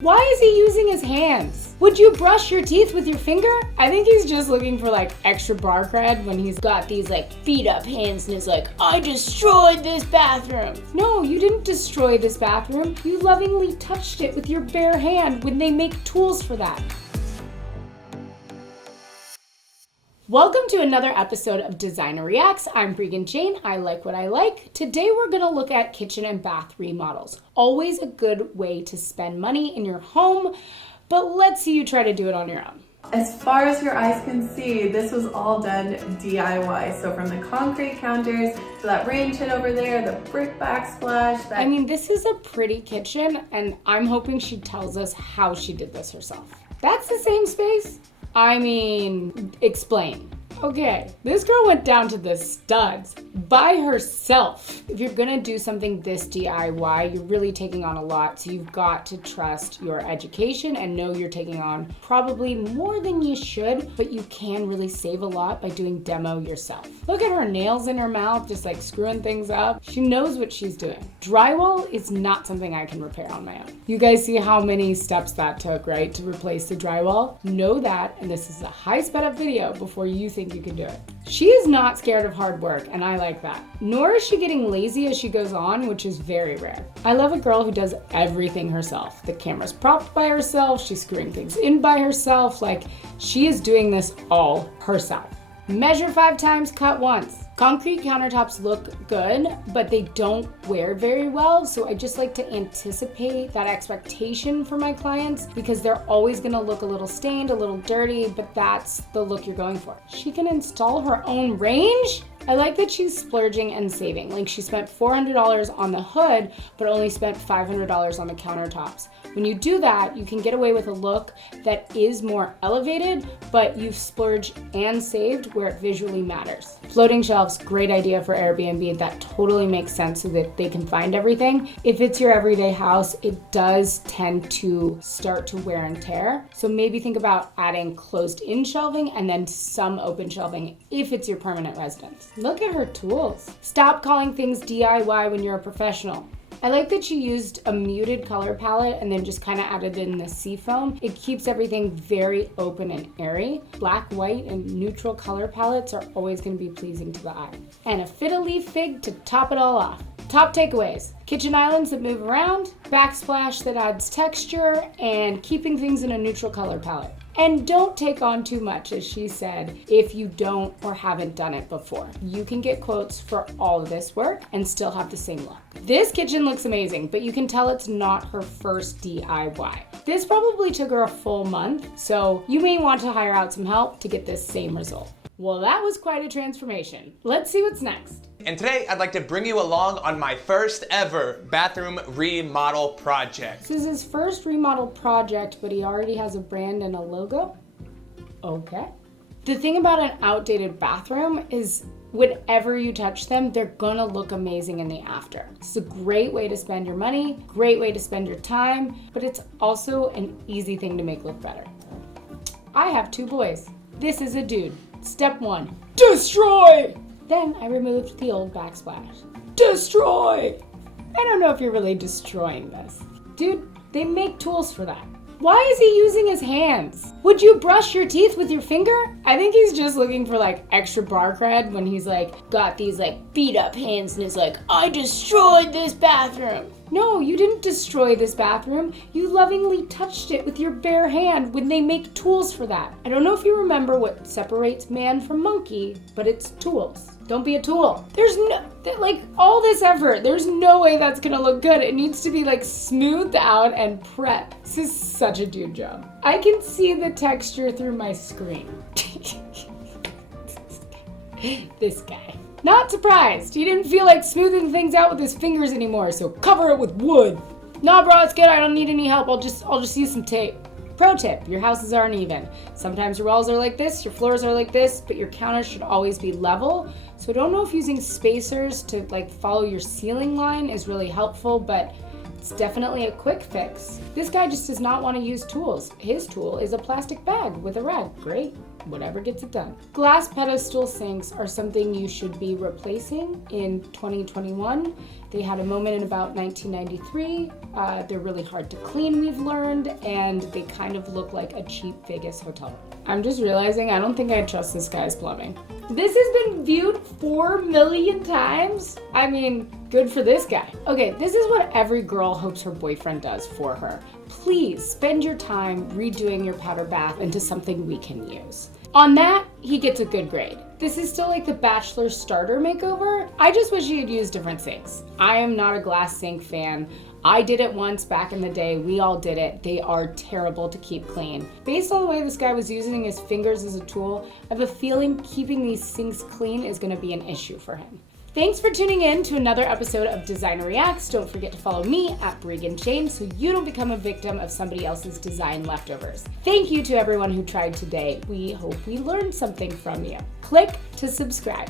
Why is he using his hands? Would you brush your teeth with your finger? I think he's just looking for like extra bar cred when he's got these like beat up hands and is like, I destroyed this bathroom. No, you didn't destroy this bathroom. You lovingly touched it with your bare hand when they make tools for that. Welcome to another episode of Designer Reacts. I'm Breegan Jane. I like what I like. Today we're going to look at kitchen and bath remodels. Always a good way to spend money in your home, but let's see you try to do it on your own. As far as your eyes can see, this was all done DIY. So from the concrete counters to that rain shit over there, the brick backsplash. I mean, this is a pretty kitchen, and I'm hoping she tells us how she did this herself. That's the same space? I mean, explain. Okay, this girl went down to the studs by herself. If you're gonna do something this DIY, you're really taking on a lot, so you've got to trust your education and know you're taking on probably more than you should, but you can really save a lot by doing demo yourself. Look at her nails in her mouth, just like screwing things up. She knows what she's doing. Drywall is not something I can repair on my own. You guys see how many steps that took, right, to replace the drywall? Know that, and this is a high sped up video before you think you can do it. She is not scared of hard work, and I like that. Nor is she getting lazy as she goes on, which is very rare. I love a girl who does everything herself. The camera's propped by herself, she's screwing things in by herself, like she is doing this all herself. Measure 5 times, cut once. Concrete countertops look good, but they don't wear very well, so I just like to anticipate that expectation for my clients because they're always gonna look a little stained, a little dirty, but that's the look you're going for. She can install her own range? I like that she's splurging and saving. Like she spent $400 on the hood, but only spent $500 on the countertops. When you do that, you can get away with a look that is more elevated, but you've splurged and saved where it visually matters. Floating shelves, great idea for Airbnb. That totally makes sense so that they can find everything. If it's your everyday house, it does tend to start to wear and tear. So maybe think about adding closed-in shelving and then some open shelving if it's your permanent residence. Look at her tools. Stop calling things DIY when you're a professional. I like that she used a muted color palette and then just kind of added in the seafoam. It keeps everything very open and airy. Black, white, and neutral color palettes are always going to be pleasing to the eye. And a fiddle-leaf fig to top it all off. Top takeaways: kitchen islands that move around, backsplash that adds texture, and keeping things in a neutral color palette. And don't take on too much, as she said, if you don't or haven't done it before. You can get quotes for all of this work and still have the same look. This kitchen looks amazing, but you can tell it's not her first DIY. This probably took her a full month, so you may want to hire out some help to get this same result. Well, that was quite a transformation. Let's see what's next. And today I'd like to bring you along on my first ever bathroom remodel project. This is his first remodel project, but he already has a brand and a logo? Okay. The thing about an outdated bathroom is whenever you touch them, they're gonna look amazing in the after. It's a great way to spend your money, great way to spend your time, but it's also an easy thing to make look better. I have 2 boys. This is a dude. Step 1, destroy! Then I removed the old backsplash. Destroy! I don't know if you're really destroying this. Dude, they make tools for that. Why is he using his hands? Would you brush your teeth with your finger? I think he's just looking for like extra bar cred when he's like got these like beat up hands and is like, I destroyed this bathroom. No, you didn't destroy this bathroom. You lovingly touched it with your bare hand when they make tools for that. I don't know if you remember what separates man from monkey, but it's tools. Don't be a tool. There's no, like all this effort, there's no way that's gonna look good. It needs to be like smoothed out and prepped. This is such a dude job. I can see the texture through my screen. This guy. Not surprised. He didn't feel like smoothing things out with his fingers anymore, so cover it with wood. Nah, bro, it's good. I don't need any help. I'll just use some tape. Pro tip, your houses are uneven. Sometimes your walls are like this, your floors are like this, but your counters should always be level. So I don't know if using spacers to like follow your ceiling line is really helpful, but it's definitely a quick fix. This guy just does not want to use tools. His tool is a plastic bag with a rag. Great. whatever gets it done. Glass pedestal sinks are something you should be replacing in 2021. They had a moment in about 1993. They're really hard to clean, we've learned, and they kind of look like a cheap Vegas hotel room. I'm just realizing I don't think I trust this guy's plumbing. This has been viewed 4 million times. I mean, good for this guy. Okay, this is what every girl hopes her boyfriend does for her. Please spend your time redoing your powder bath into something we can use. On that, he gets a good grade. This is still like the Bachelor starter makeover. I just wish he had used different sinks. I am not a glass sink fan. I did it once back in the day. We all did it. They are terrible to keep clean. Based on the way this guy was using his fingers as a tool, I have a feeling keeping these sinks clean is going to be an issue for him. Thanks for tuning in to another episode of Designer Reacts. Don't forget to follow me at Breegan so you don't become a victim of somebody else's design leftovers. Thank you to everyone who tried today. We hope we learned something from you. Click to subscribe.